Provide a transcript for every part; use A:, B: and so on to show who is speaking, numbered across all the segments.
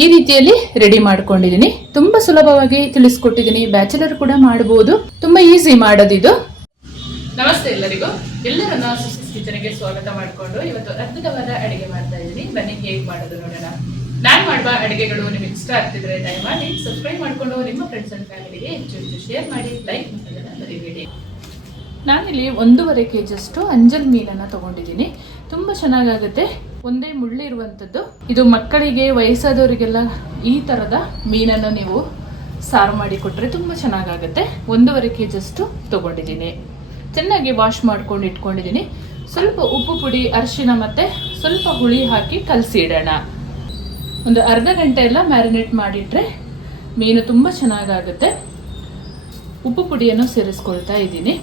A: ಈ ರೀತಿಯಲ್ಲಿ ರೆಡಿ ಮಾಡ್ಕೊಂಡಿದ್ದೀನಿ ತುಂಬಾ ಸುಲಭವಾಗಿ ತಿಳಿಸ್ಕೊಟ್ಟಿದ್ದೀನಿ ಬ್ಯಾಚುಲರ್ ಕೂಡ ಮಾಡಬಹುದು ತುಂಬಾ ಈಸಿ ಮಾಡೋದಿದು. ನಮಸ್ತೆ ಎಲ್ಲರಿಗೂ. ಎಲ್ಲರನ್ನ ಸುಸ್ಕಿಸ್ ಕಿಚನ್ಗೆ ಸ್ವಾಗತ ಮಾಡಿಕೊಂಡು ಇವತ್ತು ಅದ್ಭುತವಾದ ಅಡಿಗೆ ಮಾಡ್ತಾ ಇದ್ದೀನಿ. ಬನ್ನಿ ಹೇಗೆ ಮಾಡೋದು ನೋಡೋಣ. ನಾನು ಮಾಡುವ ಅಡಿಗೆಗಳು ನಿಮಗೆ ಇಷ್ಟ ಆಗ್ತಿದ್ರೆ ದಯಮಾಡಿ ಸಬ್ಸ್ಕ್ರೈಬ್ ಮಾಡ್ಕೊಂಡು ನಿಮ್ಮ ಫ್ರೆಂಡ್ಸ್ ಅಂಡ್ ಫ್ಯಾಮಿಲಿಗೆ ಹೆಚ್ಚು ಹೆಚ್ಚು ಶೇರ್ ಮಾಡಿ ಲೈಕ್ ಮರಿಬೇಡಿ ನಾನಿಲ್ಲಿ ಒಂದೂವರೆ ಕೆ ಜಿಯಷ್ಟು ಅಂಜಲ್ ಮೀನನ್ನು ತೊಗೊಂಡಿದ್ದೀನಿ. ತುಂಬ ಚೆನ್ನಾಗಾಗುತ್ತೆ. ಒಂದೇ ಮುಳ್ಳು ಇರುವಂಥದ್ದು. ಇದು ಮಕ್ಕಳಿಗೆ, ವಯಸ್ಸಾದವರಿಗೆಲ್ಲ ಈ ಥರದ ಮೀನನ್ನು ನೀವು ಸಾರು ಮಾಡಿ ಕೊಟ್ಟರೆ ತುಂಬ ಚೆನ್ನಾಗಾಗುತ್ತೆ. ಒಂದೂವರೆ ಕೆ ಜಿಯಷ್ಟು ತೊಗೊಂಡಿದ್ದೀನಿ. ಚೆನ್ನಾಗಿ ವಾಶ್ ಮಾಡ್ಕೊಂಡು ಇಟ್ಕೊಂಡಿದ್ದೀನಿ. ಸ್ವಲ್ಪ ಉಪ್ಪು ಪುಡಿ ಅರಿಶಿನ ಮತ್ತು ಸ್ವಲ್ಪ ಹುಳಿ ಹಾಕಿ ಕಲಸಿ ಇಡೋಣ ಒಂದು ಅರ್ಧ ಗಂಟೆ ಎಲ್ಲ ಮ್ಯಾರಿನೇಟ್ ಮಾಡಿಟ್ರೆ ಮೀನು ತುಂಬ ಚೆನ್ನಾಗಾಗುತ್ತೆ. ಉಪ್ಪು ಪುಡಿಯನ್ನು ಸೇರಿಸ್ಕೊಳ್ತಾ ಇದ್ದೀನಿ.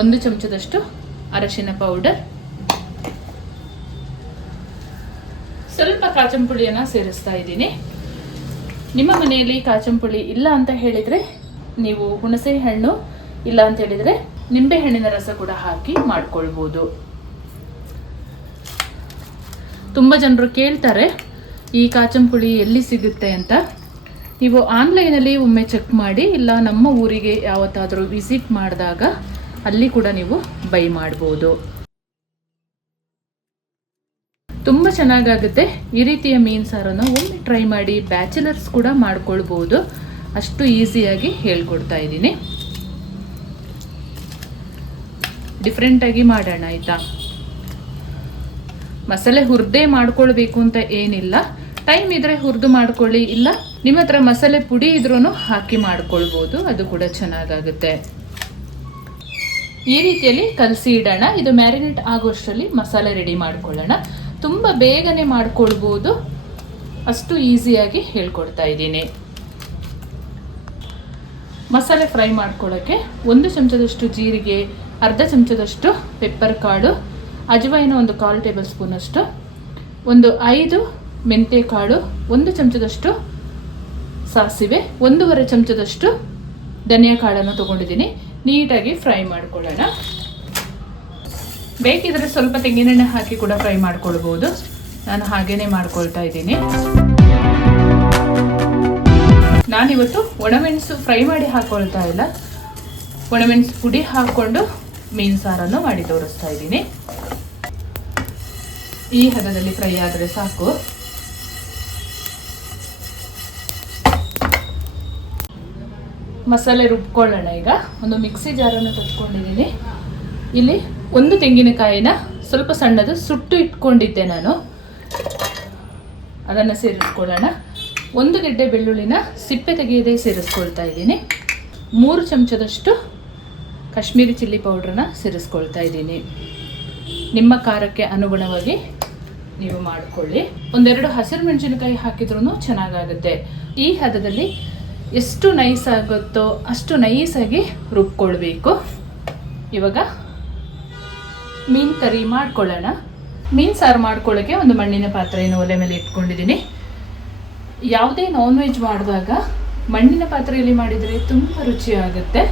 A: ಒಂದು ಚಮಚದಷ್ಟು ಅರಶಿನ ಪೌಡರ್ ಸ್ವಲ್ಪ ಕಾಚಂಪುಳಿಯನ್ನು ಸೇರಿಸ್ತಾ ಇದ್ದೀನಿ. ನಿಮ್ಮ ಮನೆಯಲ್ಲಿ ಕಾಚಂಪುಳಿ ಇಲ್ಲ ಅಂತ ಹೇಳಿದರೆ ನೀವು ಹುಣಸೆ ಹಣ್ಣು ಇಲ್ಲ ಅಂತ ಹೇಳಿದರೆ ನಿಂಬೆ ಹಣ್ಣಿನ ರಸ ಕೂಡ ಹಾಕಿ ಮಾಡ್ಕೊಳ್ಬೋದು. ತುಂಬ ಜನರು ಕೇಳ್ತಾರೆ, ಈ ಕಾಚಂಪುಳಿ ಎಲ್ಲಿ ಸಿಗುತ್ತೆ ಅಂತ. ನೀವು ಆನ್ಲೈನಲ್ಲಿ ಒಮ್ಮೆ ಚೆಕ್ ಮಾಡಿ, ಇಲ್ಲ ನಮ್ಮ ಊರಿಗೆ ಯಾವತ್ತಾದರೂ ವಿಸಿಟ್ ಮಾಡಿದಾಗ ಅಲ್ಲಿ ಕೂಡ ನೀವು ಬೈ ಮಾಡ್ಬೋದು. ತುಂಬ ಚೆನ್ನಾಗಾಗುತ್ತೆ. ಈ ರೀತಿಯ ಮೀನು ಸಾರನ್ನು ಒಮ್ಮೆ ಟ್ರೈ ಮಾಡಿ ಬ್ಯಾಚುಲರ್ಸ್ ಕೂಡ ಮಾಡ್ಕೊಳ್ಬೋದು. ಅಷ್ಟು ಈಸಿಯಾಗಿ ಹೇಳ್ಕೊಡ್ತಾ ಇದ್ದೀನಿ. ಡಿಫ್ರೆಂಟಾಗಿ ಮಾಡೋಣ ಆಯಿತಾ? ಮಸಾಲೆ ಹುರಿದೇ ಮಾಡ್ಕೊಳ್ಬೇಕು ಅಂತ ಏನಿಲ್ಲ. ಟೈಮ್ ಇದ್ರೆ ಹುರಿದು ಮಾಡ್ಕೊಳ್ಳಿ. ಇಲ್ಲ, ನಿಮ್ಮ ಹತ್ರ ಮಸಾಲೆ ಪುಡಿ ಇದ್ರೂ ಹಾಕಿ ಮಾಡ್ಕೊಳ್ಬೋದು. ಅದು ಕೂಡ ಚೆನ್ನಾಗಾಗುತ್ತೆ. ಈ ರೀತಿಯಲ್ಲಿ ಕಲಸಿ ಇಡೋಣ. ಇದು ಮ್ಯಾರಿನೇಟ್ ಆಗೋಷ್ಟರಲ್ಲಿ ಮಸಾಲೆ ರೆಡಿ ಮಾಡ್ಕೊಳ್ಳೋಣ. ತುಂಬ ಬೇಗನೆ ಮಾಡ್ಕೊಳ್ಬೋದು. ಅಷ್ಟು ಈಸಿಯಾಗಿ ಹೇಳ್ಕೊಡ್ತಾ ಇದ್ದೀನಿ. ಮಸಾಲೆ ಫ್ರೈ ಮಾಡ್ಕೊಳ್ಳೋಕ್ಕೆ ಒಂದು ಚಮಚದಷ್ಟು ಜೀರಿಗೆ, ಅರ್ಧ ಚಮಚದಷ್ಟು ಪೆಪ್ಪರ್ ಕಾಳು, ಅಜವಾಯಿನ ಒಂದು ಕಾಲು ಟೇಬಲ್ ಸ್ಪೂನಷ್ಟು ಒಂದು ಐದು ಮೆಂತೆ ಕಾಳು, ಒಂದು ಚಮಚದಷ್ಟು ಸಾಸಿವೆ, ಒಂದೂವರೆ ಚಮಚದಷ್ಟು ಧನಿಯಾ ಕಾಳನ್ನು ತೊಗೊಂಡಿದ್ದೀನಿ. ನೀಟಾಗಿ ಫ್ರೈ ಮಾಡ್ಕೊಳ್ಳೋಣ. ಬೇಕಿದ್ರೆ ಸ್ವಲ್ಪ ತೆಂಗಿನೆಣ್ಣೆ ಹಾಕಿ ಕೂಡ ಫ್ರೈ ಮಾಡ್ಕೊಳ್ಬೋದು. ನಾನು ಹಾಗೇನೆ ಮಾಡ್ಕೊಳ್ತಾ ಇದ್ದೀನಿ. ನಾನಿವತ್ತು ಒಣಮೆಣಸು ಫ್ರೈ ಮಾಡಿ ಹಾಕೊಳ್ತಾ ಇಲ್ಲ. ಒಣಮೆಣಸು ಪುಡಿ ಹಾಕ್ಕೊಂಡು ಮೀನು ಸಾರನ್ನು ಮಾಡಿ ತೋರಿಸ್ತಾ ಇದ್ದೀನಿ. ಈ ಹದದಲ್ಲಿ ಫ್ರೈ ಆದರೆ ಸಾಕು. ಮಸಾಲೆ ರುಬ್ಕೊಳ್ಳೋಣ ಈಗ. ಒಂದು ಮಿಕ್ಸಿ ಜಾರನ್ನು ತಟ್ಕೊಂಡಿದ್ದೀನಿ. ಇಲ್ಲಿ ಒಂದು ತೆಂಗಿನಕಾಯಿನ ಸ್ವಲ್ಪ ಸಣ್ಣದು ಸುಟ್ಟು ಇಟ್ಕೊಂಡಿದ್ದೆ ನಾನು. ಅದನ್ನು ಸೇರಿಸ್ಕೊಳ್ಳೋಣ. ಒಂದು ಗೆಡ್ಡೆ ಬೆಳ್ಳುಳ್ಳಿನ ಸಿಪ್ಪೆ ತೆಗೆಯದೆ ಸೇರಿಸ್ಕೊಳ್ತಾ ಇದ್ದೀನಿ. ಮೂರು ಚಮಚದಷ್ಟು ಕಾಶ್ಮೀರಿ ಚಿಲ್ಲಿ ಪೌಡ್ರನ್ನ ಸೇರಿಸ್ಕೊಳ್ತಾ ಇದ್ದೀನಿ. ನಿಮ್ಮ ಖಾರಕ್ಕೆ ಅನುಗುಣವಾಗಿ ನೀವು ಮಾಡಿಕೊಳ್ಳಿ. ಒಂದೆರಡು ಹಸಿರು ಮೆಣಸಿನಕಾಯಿ ಹಾಕಿದ್ರೂ ಚೆನ್ನಾಗಾಗುತ್ತೆ. ಈ ಹದದಲ್ಲಿ ಎಷ್ಟು ನೈಸ್ ಆಗುತ್ತೋ ಅಷ್ಟು ನೈಸಾಗಿ ರುಬ್ಕೊಳ್ಬೇಕು. ಇವಾಗ ಮೀನು ಕರಿ ಮಾಡ್ಕೊಳ್ಳೋಣ. ಮೀನು ಸಾರು ಮಾಡ್ಕೊಳ್ಳೋಕ್ಕೆ ಒಂದು ಮಣ್ಣಿನ ಪಾತ್ರೆಯನ್ನು ಒಲೆ ಮೇಲೆ ಇಟ್ಕೊಂಡಿದ್ದೀನಿ. ಯಾವುದೇ ನಾನ್ ವೆಜ್ ಮಾಡಿದಾಗ ಮಣ್ಣಿನ ಪಾತ್ರೆಯಲ್ಲಿ ಮಾಡಿದರೆ ತುಂಬ ರುಚಿಯಾಗುತ್ತೆ.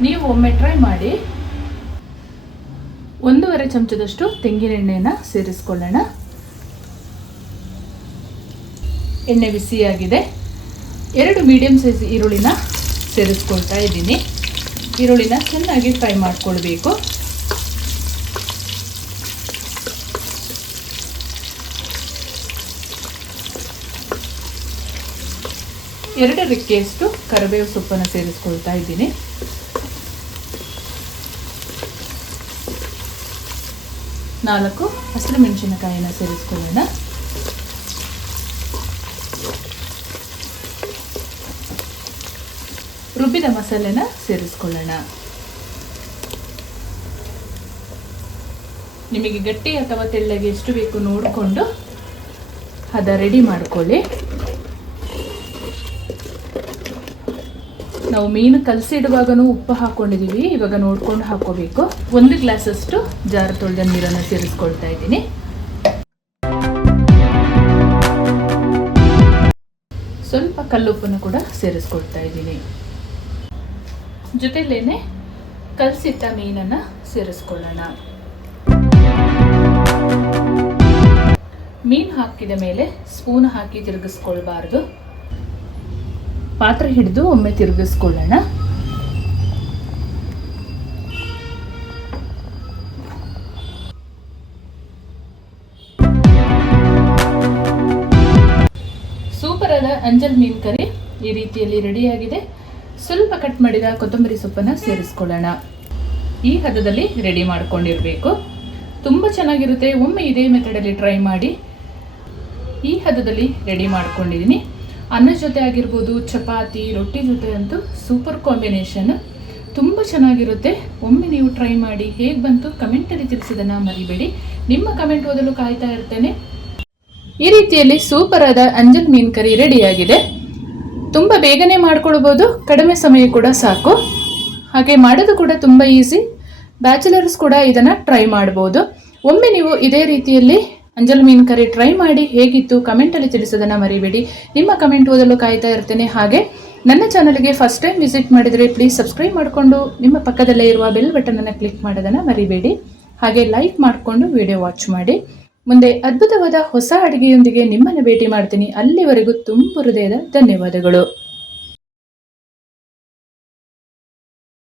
A: ನೀವು ಒಮ್ಮೆ ಟ್ರೈ ಮಾಡಿ. ಒಂದೂವರೆ ಚಮಚದಷ್ಟು ತೆಂಗಿನೆಣ್ಣೆಯನ್ನು ಸೇರಿಸ್ಕೊಳ್ಳೋಣ. ಎಣ್ಣೆ ಬಿಸಿಯಾಗಿದೆ. ಎರಡು ಮೀಡಿಯಂ ಸೈಜ್ ಈರುಳ್ಳಿನ ಸೇರಿಸ್ಕೊಳ್ತಾ ಇದ್ದೀನಿ. ಈರುಳ್ಳಿನ ಚೆನ್ನಾಗಿ ಫ್ರೈ ಮಾಡಿಕೊಳ್ಬೇಕು. ಎರಡು ರಿಕ್ಕೆಯಷ್ಟು ಕರಿಬೇವು ಸೊಪ್ಪನ್ನು ಸೇರಿಸ್ಕೊಳ್ತಾ ಇದ್ದೀನಿ. ನಾಲ್ಕು ಹಸಿರು ಮೆಣಸಿನಕಾಯಿನ ಸೇರಿಸ್ಕೊಳ್ಳೋಣ. ರುಬ್ಬಿದ ಮಸಾಲೆನ ಸೇರಿಸ್ಕೊಳ್ಳೋಣ. ನಿಮಗೆ ಗಟ್ಟಿ ಅಥವಾ ತೆಳ್ಳಗೆ ಎಷ್ಟು ಬೇಕು ನೋಡಿಕೊಂಡು ಹದ ರೆಡಿ ಮಾಡ್ಕೊಳ್ಳಿ. ನಾವು ಮೀನು ಕಲಸಿಡುವಾಗನೂ ಉಪ್ಪು ಹಾಕ್ಕೊಂಡಿದ್ದೀವಿ ಇವಾಗ ನೋಡ್ಕೊಂಡು ಹಾಕೋಬೇಕು ಒಂದು ಗ್ಲಾಸಷ್ಟು ಜಾರು ತೊಳೆದ ನೀರನ್ನು ಸೇರಿಸ್ಕೊಳ್ತಾ ಇದ್ದೀನಿ. ಸ್ವಲ್ಪ ಕಲ್ಲುಪ್ಪನ್ನು ಕೂಡ ಸೇರಿಸ್ಕೊಳ್ತಾ ಇದ್ದೀನಿ. ಜೊತೆಲೇನೆ ಕಲಸಿಟ್ಟ ಮೀನನ್ನು ಸೇರಿಸ್ಕೊಳ್ಳೋಣ. ಮೀನು ಹಾಕಿದ ಮೇಲೆ ಸ್ಪೂನ್ ಹಾಕಿ ತಿರುಗಿಸ್ಕೊಳ್ಬಾರ್ದು. ಪಾತ್ರೆ ಹಿಡಿದು ಒಮ್ಮೆ ತಿರುಗಿಸ್ಕೊಳ್ಳೋಣ. ಸೂಪರ್ ಅದ ಅಂಜಲ್ ಮೀನ್ ಕರಿ ಈ ರೀತಿಯಲ್ಲಿ ರೆಡಿಯಾಗಿದೆ. ಸ್ವಲ್ಪ ಕಟ್ ಮಾಡಿದ ಕೊತ್ತಂಬರಿ ಸೊಪ್ಪನ್ನು ಸೇರಿಸ್ಕೊಳ್ಳೋಣ. ಈ ಹದದಲ್ಲಿ ರೆಡಿ ಮಾಡ್ಕೊಂಡಿರಬೇಕು. ತುಂಬ ಚೆನ್ನಾಗಿರುತ್ತೆ. ಒಮ್ಮೆ ಇದೇ ಮೆಥಡಲ್ಲಿ ಟ್ರೈ ಮಾಡಿ ಈ ಹದದಲ್ಲಿ ರೆಡಿ ಮಾಡ್ಕೊಂಡಿದ್ದೀನಿ. ಅನ್ನ ಜೊತೆ ಆಗಿರ್ಬೋದು, ಚಪಾತಿ, ರೊಟ್ಟಿ ಜೊತೆ ಅಂತೂ ಸೂಪರ್ ಕಾಂಬಿನೇಷನ್ ತುಂಬ ಚೆನ್ನಾಗಿರುತ್ತೆ. ಒಮ್ಮೆ ನೀವು ಟ್ರೈ ಮಾಡಿ ಹೇಗೆ ಬಂತು ಕಮೆಂಟಲ್ಲಿ ತಿಳಿಸಿದನ್ನು ಮರಿಬೇಡಿ. ನಿಮ್ಮ ಕಮೆಂಟ್ ಓದಲು ಕಾಯ್ತಾ ಇರ್ತೇನೆ. ಈ ರೀತಿಯಲ್ಲಿ ಸೂಪರ್ ಆದ ಅಂಜಲ್ ಮೀನ್ ಕರಿ ರೆಡಿಯಾಗಿದೆ ತುಂಬ ಬೇಗನೆ ಮಾಡ್ಕೊಳ್ಬೋದು. ಕಡಿಮೆ ಸಮಯ ಕೂಡ ಸಾಕು. ಹಾಗೆ ಮಾಡೋದು ಕೂಡ ತುಂಬ ಈಸಿ. ಬ್ಯಾಚುಲರ್ಸ್ ಕೂಡ ಇದನ್ನು ಟ್ರೈ ಮಾಡ್ಬೋದು. ಒಮ್ಮೆ ನೀವು ಇದೇ ರೀತಿಯಲ್ಲಿ ಅಂಜಲ್ ಮೀನ್ ಕರಿ ಟ್ರೈ ಮಾಡಿ ಹೇಗಿತ್ತು ಕಮೆಂಟಲ್ಲಿ ತಿಳಿಸೋದನ್ನು ಮರಿಬೇಡಿ. ನಿಮ್ಮ ಕಮೆಂಟ್ ಓದಲು ಕಾಯ್ತಾ ಇರ್ತೇನೆ. ಹಾಗೆ ನನ್ನ ಚಾನಲ್ಗೆ ಫಸ್ಟ್ ಟೈಮ್ ವಿಸಿಟ್ ಮಾಡಿದರೆ ಪ್ಲೀಸ್ ಸಬ್ಸ್ಕ್ರೈಬ್ ಮಾಡಿಕೊಂಡು ನಿಮ್ಮ ಪಕ್ಕದಲ್ಲೇ ಇರುವ ಬೆಲ್ ಬಟನನ್ನು ಕ್ಲಿಕ್ ಮಾಡೋದನ್ನು ಮರಿಬೇಡಿ. ಹಾಗೆ ಲೈಕ್ ಮಾಡಿಕೊಂಡು ವಿಡಿಯೋ ವಾಚ್ ಮಾಡಿ. ಮುಂದೆ ಅದ್ಭುತವಾದ ಹೊಸ ಅಡುಗೆಯೊಂದಿಗೆ ನಿಮ್ಮನ್ನು ಭೇಟಿ ಮಾಡ್ತೀನಿ. ಅಲ್ಲಿವರೆಗೂ ತುಂಬ ಹೃದಯದ ಧನ್ಯವಾದಗಳು.